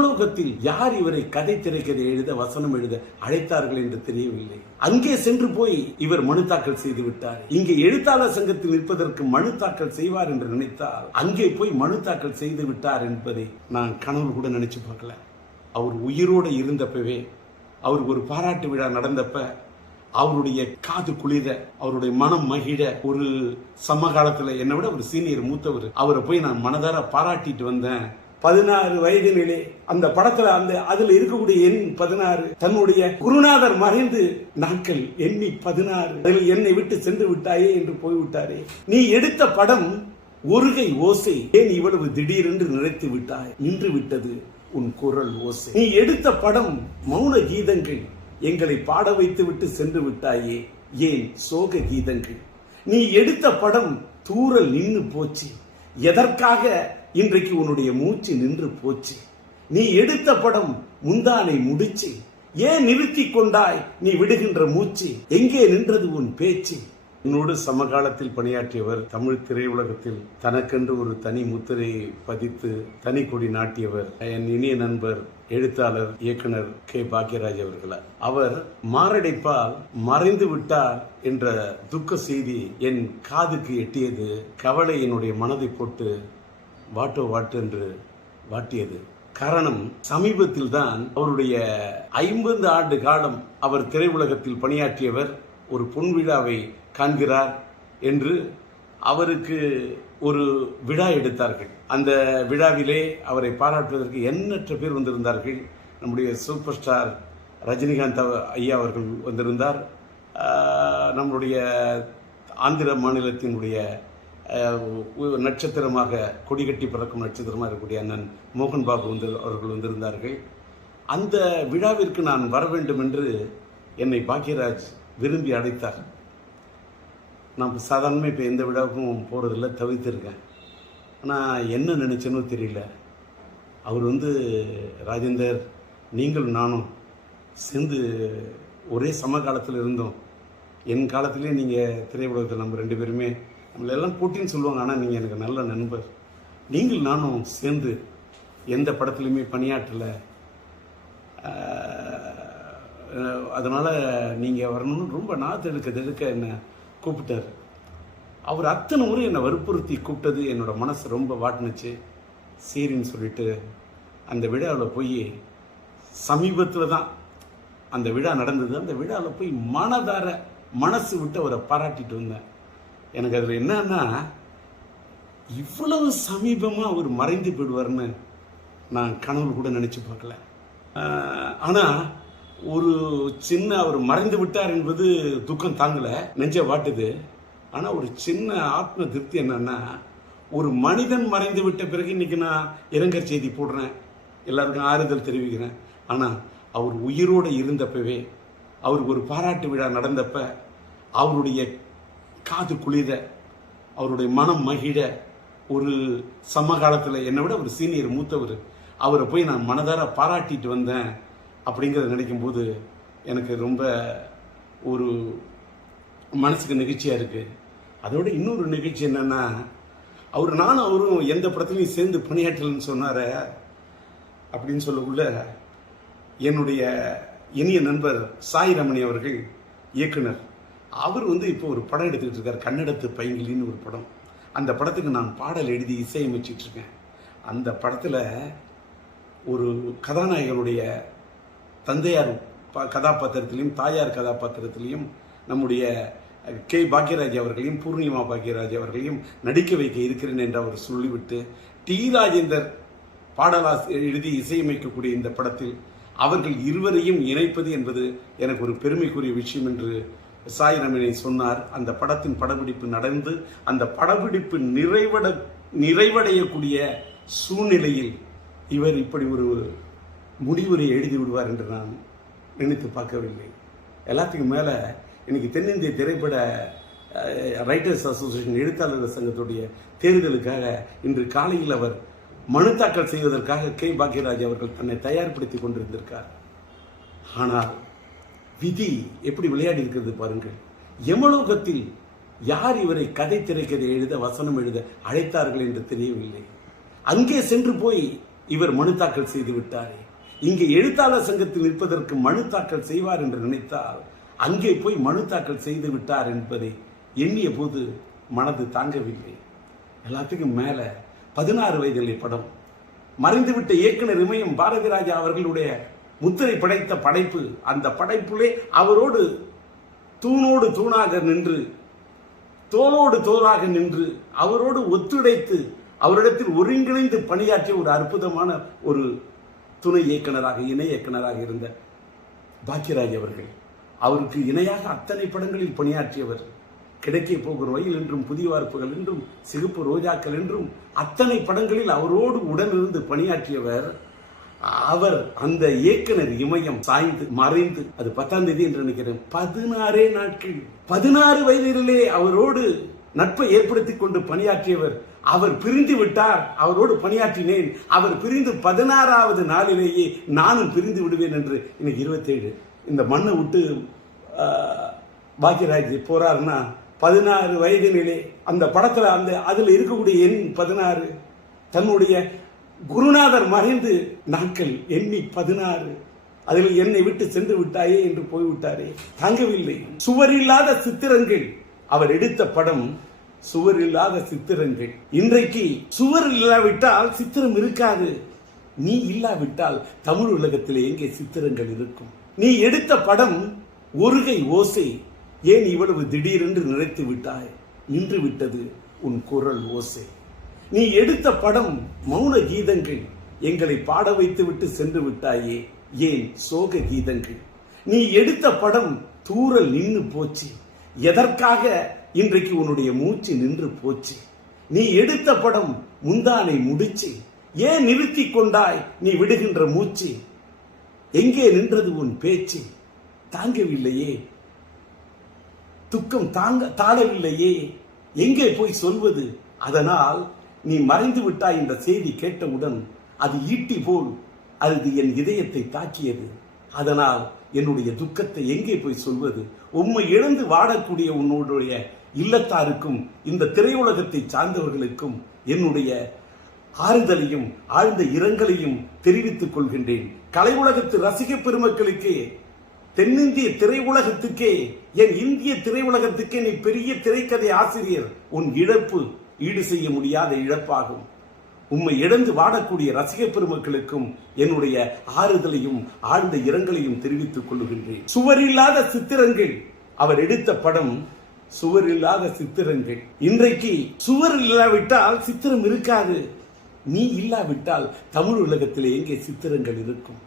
எமலோகத்தில் யார் இவரை கதை திரைக்கதை எழுத வசனம் எழுத அழைத்தார்கள் என்று தெரியவில்லை. அங்கே சென்று போய் இவர் மனு தாக்கல் செய்து விட்டார். இங்கே எழுத்தாளர் சங்கத்தில் நிற்பதற்கு மனு தாக்கல் செய்வார் என்று நினைத்தால் அங்கே போய் மனு தாக்கல் செய்து விட்டார் என்பதை நான் கனவு கூட நினைச்சு பார்க்கல. அவர் உயிரோடு இருந்தப்பவே, அவர் ஒரு பாராட்டு விழா நடந்தப்ப அவருடைய காது குளிர, அவருடைய மனம் மகிழ, ஒரு சமகாலத்துல என்னை விட ஒரு சீனியர் மூத்தவர், அவரை போய் நான் மனதார பாராட்டிட்டு வந்தேன். 16 வயதினிலே அந்த படத்துல அதுல இருக்கக்கூடிய எண் 16, தன்னுடைய குருநாதர் மறைந்து நாட்கள் எண்ணி 16, அதில் என்னை விட்டு சென்று விட்டாயே என்று போய்விட்டாரே. நீ எடுத்த படம் ஒருகை ஓசை, ஏன் இவ்வளவு திடீரென்று நிறைத்து விட்டாய்? நின்று விட்டது உன் குரல் ஓசை. நீ எடுத்த படம் மௌன கீதங்கள், எங்களை பாட வைத்து விட்டு சென்று விட்டாயே, ஏன் சோக கீதங்கள்? நீ எடுத்த படம் தூரல் நின்று போச்சு, எதற்காக இன்றைக்கு உன்னுடைய மூச்சு நின்று போச்சு? நீ எடுத்த படம் முந்தானை முடிச்சு, ஏன் நிறுத்தி கொண்டாய் நீ விடுகின்ற மூச்சு? எங்கே நின்றது உன் பேச்சு? என்னோடு சமகாலத்தில் பணியாற்றியவர், தமிழ் திரையுலகத்தில் தனக்கென்று ஒரு தனி முத்திரையை பதித்து தனி கொடி நாட்டியவர் என் இனிய நண்பர், எழுத்தாளர், இயக்குனர் கே. பாக்யராஜ் அவர்கள். அவர் மாரடைப்பால் மறைந்து விட்டார் என்ற துக்க செய்தி என் காதுக்கு எட்டியது. கவலை என்னுடைய மனதை போட்டு வாட்டோ வாட்டு என்று வாட்டியது. காரணம், சமீபத்தில் தான் அவருடைய 50 ஆண்டு காலம் அவர் திரையுலகத்தில் பணியாற்றியவர் ஒரு பொன் விழாவை காண்கிறார் என்று அவருக்கு ஒரு விழா எடுத்தார்கள். அந்த விழாவிலே அவரை பாராட்டுவதற்கு எண்ணற்ற பேர் வந்திருந்தார்கள். நம்முடைய சூப்பர் ஸ்டார் ரஜினிகாந்த் ஐயா அவர்கள் வந்திருந்தார். நம்முடைய ஆந்திர மாநிலத்தினுடைய நட்சத்திரமாக, கொடிகட்டி பறக்கும் நட்சத்திரமாக இருக்கக்கூடிய அண்ணன் மோகன் பாபு அவர்கள் வந்திருந்தார்கள். அந்த விழாவிற்கு நான் வர வேண்டும் என்று என்னை பாக்யராஜ் விரும்பி அழைத்தார். நான் சாதாரணமாக இப்போ எந்த விழாவுக்கும் போகிறதில்ல, தவிர்த்திருக்கேன். ஆனால் என்ன நினச்சேனோ தெரியல. அவர் ராஜேந்தர், நீங்களும் நானும் சேர்ந்து ஒரே சமகாலத்தில் இருந்தோம். என் காலத்திலே நீங்கள் திரையுலகத்தில் நம்ம 2 பேருமே நம்மளெல்லாம் போட்டின்னு சொல்லுவாங்க, ஆனால் நீங்கள் எனக்கு நல்ல நண்பர். நீங்கள் நானும் சேர்ந்து எந்த படத்துலையுமே பணியாற்றலை, அதனால் நீங்கள் வரணும்னு ரொம்ப நாத்து என்னை கூப்பிட்டார். அவர் அத்தனை முறை என்னை வற்புறுத்தி கூப்பிட்டது என்னோட மனசு ரொம்ப வாட்டினுச்சு. சரின்னு சொல்லிட்டு அந்த விழாவில் போய், சமீபத்தில் தான் அந்த விழா நடந்தது, அந்த விழாவில் போய் மனதார மனசு விட்டு அவரை பாராட்டிட்டு வந்தேன். எனக்கு அதில் என்னன்னா, இவ்வளவு சமீபமாக அவர் மறைந்து போயிடுவார்னு நான் கனவு கூட நினச்சி பார்க்கல. ஆனால் ஒரு சின்ன, அவர் மறைந்து விட்டார் என்பது துக்கம் தாங்கலை, நெஞ்ச வாட்டுது. ஆனால் ஒரு சின்ன ஆத்ம திருப்தி என்னன்னா, ஒரு மனிதன் மறைந்து விட்ட பிறகு இன்னைக்கு நான் இரங்கல் செய்தி போடுறேன், எல்லாருக்கும் ஆறுதல் தெரிவிக்கிறேன். ஆனால் அவர் உயிரோடு இருந்தப்பவே, அவருக்கு ஒரு பாராட்டு விழா நடந்தப்ப அவருடைய காது குளிர, அவருடைய மனம் மகிழ, ஒரு சமகாலத்தில் என்னை விட ஒரு சீனியர் மூத்தவர், அவரை போய் நான் மனதார பாராட்டிட்டு வந்தேன் அப்படிங்கிறத நினைக்கும் போது எனக்கு ரொம்ப ஒரு மனசுக்கு நிகழ்ச்சியாக இருக்குது. அதோட இன்னொரு நிகழ்ச்சி என்னன்னா, நானும் அவரும் எந்த படத்துலையும் சேர்ந்து பணியாற்றலன்னு சொன்னார அப்படின்னு சொல்லக்குள்ள, என்னுடைய இனிய நண்பர் சாய் ரமணி அவர்கள், இயக்குனர், அவர் இப்போ ஒரு படம் எடுத்துக்கிட்டு இருக்கார், கன்னடத்து பைங்கிலின்னு ஒரு படம். அந்த படத்துக்கு நான் பாடல் எழுதி இசையமைச்சிட்டு இருக்கேன். அந்த படத்தில் ஒரு கதாநாயகனுடைய தந்தையார் கதாபாத்திரத்திலையும் தாயார் கதாபாத்திரத்திலையும் நம்முடைய கே. பாக்யராஜ் அவர்களையும் பூர்ணிமா பாக்யராஜ் அவர்களையும் நடிக்க வைக்க இருக்கிறேன் என்று அவர் சொல்லிவிட்டு, டி. ராஜேந்தர் பாடலாசிரியர் எழுதி இசையமைக்கக்கூடிய இந்த படத்தில் அவர்கள் இருவரையும் இணைப்பது என்பது எனக்கு ஒரு பெருமைக்குரிய விஷயம் என்று சாய் ரமணி சொன்னார். அந்த படத்தின் படப்பிடிப்பு நடந்து அந்த படப்பிடிப்பு நிறைவடையக்கூடிய சூழ்நிலையில் இவர் இப்படி ஒரு முடிவுரை எழுதி விடுவார் என்று நான் நினைத்து பார்க்கவில்லை. எல்லாத்துக்கும் மேலே இன்னைக்கு தென்னிந்திய திரைப்பட ரைட்டர்ஸ் அசோசியேஷன், எழுத்தாளர்கள் சங்கத்துடைய தேர்தலுக்காக இன்று காலையில் அவர் மனு தாக்கல் செய்வதற்காக கே. பாக்யராஜ் அவர்கள் தன்னை தயார்படுத்தி கொண்டிருந்திருக்கார். ஆனால் விதி எப்படி விளையாடி இருக்கிறது பாருங்கள். எமலோகத்தில் யார் இவரை கதை திரைக்கதை எழுத வசனம் எழுத அழைத்தார்கள் என்று தெரியவில்லை. அங்கே சென்று போய் இவர் மனு தாக்கல் செய்து விட்டாரே, இங்கே எழுத்தாளர் சங்கத்தில் நிற்பதற்கு மனு தாக்கல் செய்வார் என்று நினைத்தால் அங்கே போய் மனு தாக்கல் செய்து விட்டார் என்பதை எண்ணிய போது மனது தாங்கவில்லை. எல்லாத்துக்கும் மேல 16 வயதிலே படம், மறைந்துவிட்ட இயக்குனர் இமயம் பாரதி ராஜா அவர்களுடைய முத்திரை படைத்த படைப்பு. அந்த படைப்புலே அவரோடு தூணோடு தூணாக நின்று, தோளோடு தோளாக நின்று, அவரோடு ஒத்துழைத்து அவரிடத்தில் ஒருங்கிணைந்து பணியாற்றிய ஒரு அற்புதமான ஒரு துணை இயக்குனராக, இணை இயக்குனராக இருந்த பாக்கியராஜ் அவர்கள். அவருக்கு இணையாக அத்தனை படங்களில் பணியாற்றியவர். கிடைக்க போகிற ரயில் என்றும், புதிய வார்ப்புகள் என்றும், சிகப்பு ரோஜாக்கள் என்றும் அத்தனை படங்களில் அவரோடு உடனிருந்து பணியாற்றியவர். அவர் அந்த இயக்குனர் இமயம் சாய்ந்து மறைந்து, அது 10ஆம் தேதி என்று நினைக்கிறேன், 16 நாட்கள், 16 வயதிலே அவரோடு நட்பை ஏற்படுத்திக் கொண்டு பணியாற்றியவர். அவர் பிரிந்து விட்டார், அவரோடு பணியாற்றினேன். அவர் பிரிந்து 16வது நாளிலேயே நானும் பிரிந்து விடுவேன் என்று இன்னைக்கு 27 இந்த மண்ணை விட்டு பாக்கியராஜ் போறாருன்னா 16 வயதினிலே அந்த படத்துல அதுல இருக்கக்கூடிய எண் 16, தன்னுடைய குருநாதர் மறைந்து நாட்கள் எண்ணி 16, அதில் என்னை விட்டு சென்று விட்டாயே என்று போய்விட்டாரே, தாங்கவில்லை. சுவரில்லாத சித்திரங்கள் அவர் எடுத்த படம், சுவர் இல்லாத சித்திரங்கள். இன்றைக்கு சுவர் இல்லாவிட்டால் சித்திரம் இருக்காது. நீ இல்லாவிட்டால் தமிழ் உலகத்தில் எங்கே சித்திரங்கள் இருக்கும்? நீ எடுத்த படம் ஒருகை ஓசை, ஏன் இவ்வளவு திடீரென்று நிறைத்து விட்டாய்? நின்று விட்டது உன் குரல் ஓசை. நீ எடுத்த படம் மௌன கீதங்கள், எங்களை பாட வைத்து விட்டு சென்று விட்டாயே, ஏன் சோக கீதங்கள்? நீ எடுத்த படம் தூரல் நின்று போச்சு, எதற்காக இன்றைக்கு உன்னுடைய மூச்சு நின்று போச்சு? நீ எடுத்த படம் முந்தானை முடிச்சு, ஏன் நிறுத்தி கொண்டாய் நீ விடுகின்ற மூச்சு? எங்கே நின்றது உன் பேச்சு? தாங்கவில்லையே, துக்கம் தாழவில்லையே, எங்கே போய் சொல்வது? அதனால் நீ மறைந்து விட்டாய் என்ற செய்தி கேட்டவுடன் அது ஈட்டி போல் அது என் இதயத்தை தாக்கியது. அதனால் என்னுடைய துக்கத்தை எங்கே போய் சொல்வது? உம்மை இழந்து வாடக்கூடிய உன்னுடைய இல்லத்தாருக்கும் இந்த திரையுலகத்தை சார்ந்தவர்களுக்கும் என்னுடைய ஆறுதலையும் ஆழ்ந்த இரங்கலையும் தெரிவித்துக் கொள்கின்றேன். கலை உலகத்து ரசிக பெருமக்களுக்கு, தென்னிந்திய திரையுலகத்துக்கே, என் இந்திய திரையுலகத்துக்கே நீ பெரிய திரைக்கதை ஆசிரியர். உன் இழப்பு ஈடு செய்ய முடியாத இழப்பாகும். உம்மை இழந்து வாடக்கூடிய ரசிக பெருமக்களுக்கும் என்னுடைய ஆறுதலையும் ஆழ்ந்த இரங்கலையும் தெரிவித்துக் கொள்கின்றேன். சுவரில்லாத சித்திரங்கள் அவர் எடுத்த படம், சுவரில்லாத சித்திரங்கள். இன்றைக்கு சுவர் இல்லாவிட்டால் சித்திரம் இருக்காது. நீ இல்லாவிட்டால் தமிழ் உலகத்தில் எங்கே சித்திரங்கள் இருக்கும்?